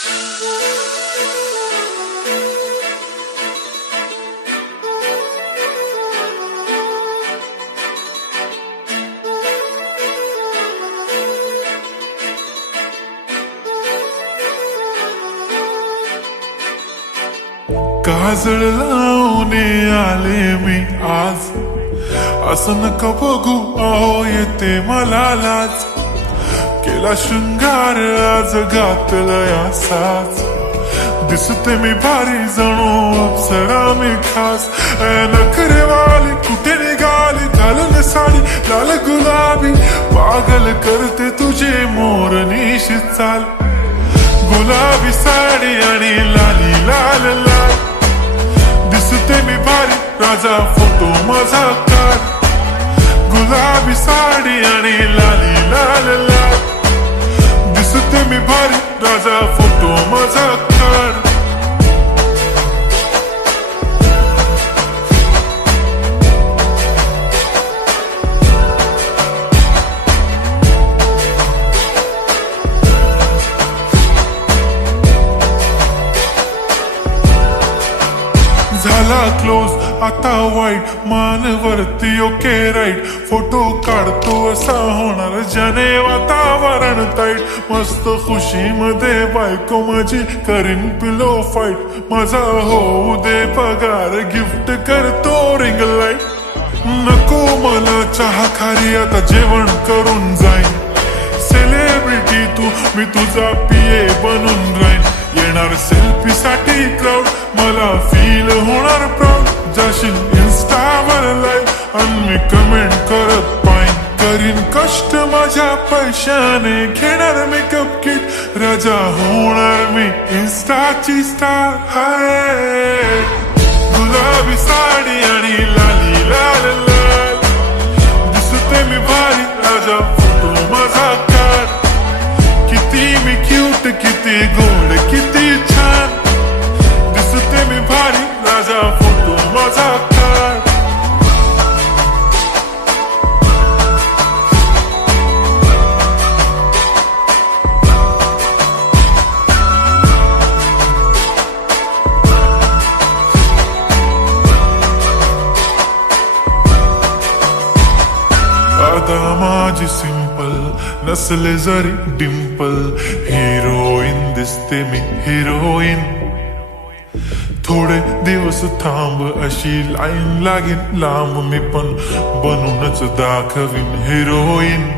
काजळ लावून आले मी आज, असं नका बघू अहो येते मला लाज. केला शृंगार आज घातलाय असाच, दिसते मी भारी जणू अप्सरा मी खास. नखरेवाली कुठे निघाली घालून साडी लाल गुलाबी, पागल करते तुझे मोरनीशी चाल. गुलाबी साडी आणि लाली लाल लाल, दिसते मी भारी राजा फोटो माझा काढ. गुलाबी साडी आणि लाली लाल लाल, दिसते मी भारी राजा फोटो माझा काढ. झाला क्लोज आता वाईट, मानवरती ओके राईट. फोटो काढतो असा होणार ज्याने वातावरण ताईट. मस्त खुशी मध्ये बायको माझी करीन पिलो फाईट. माझा होऊ दे पगार गिफ्ट करतो रिंग लाईट. नको मला चहा खारी आता जेवण करून जाईन. सेलिब्रिटी तू मी तुझा पिये बनून राहीन. येणार सेल्फी साठी क्राऊड मला फील होणार प्राऊड. जाशील इन्स्टावर लाईव्ह आणि मी कमेंट करत पाईन. करीन कष्ट माझ्या पैशाने घेणार मेकअप किट. राजा होणार मी इन्स्टाची स्टार. हाय गुलाबी साडी आणि लाली लाल लाल, दिसते मी भारी राजा फोटो माझा काढ. किती मी क्यूट किती गोड किती छान, दिसते मी भारी राजा फोटो माझा काढ. आता माझी सिंपल नसले जरी डिंपल, हिरोईन दिसते मी हिरोईन. थोडे दिवस थांब अशी लाईन लागेल लांब, मी पण बनूनच दाखवीन हिरोईन.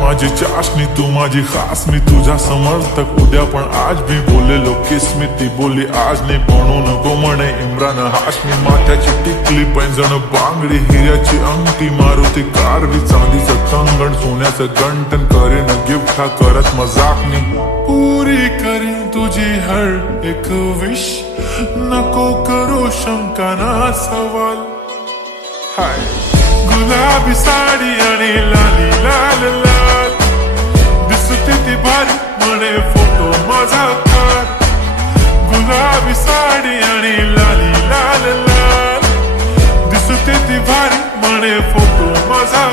माझी चाशनी तू माझी खास, मी तुझा समर्थक उद्या पण आज भी बोलेलो किस मी. ती बोली आज नाही म्हणू नको म्हणे इम्रान हाशमी. माथ्याची टिकली पैंजण बांगडी हिऱ्याची अंगठी, मारुती कारवी चांदीचं कंगण सोन्याचं गंटन. करेन गिफ्ट हा करत मजाक मी, पुरी करीन तुझी हर एक विश. नको करू शंका ना सवाल. हाय गुलाबी साडी आणि लाली लाल लाल, दिसते ती भारी म्हणे फोटो माझा काढ. गुलाबी साडी आणि लाली लाल लाल, दिसते ती भारी म्हणे फोटो माझा.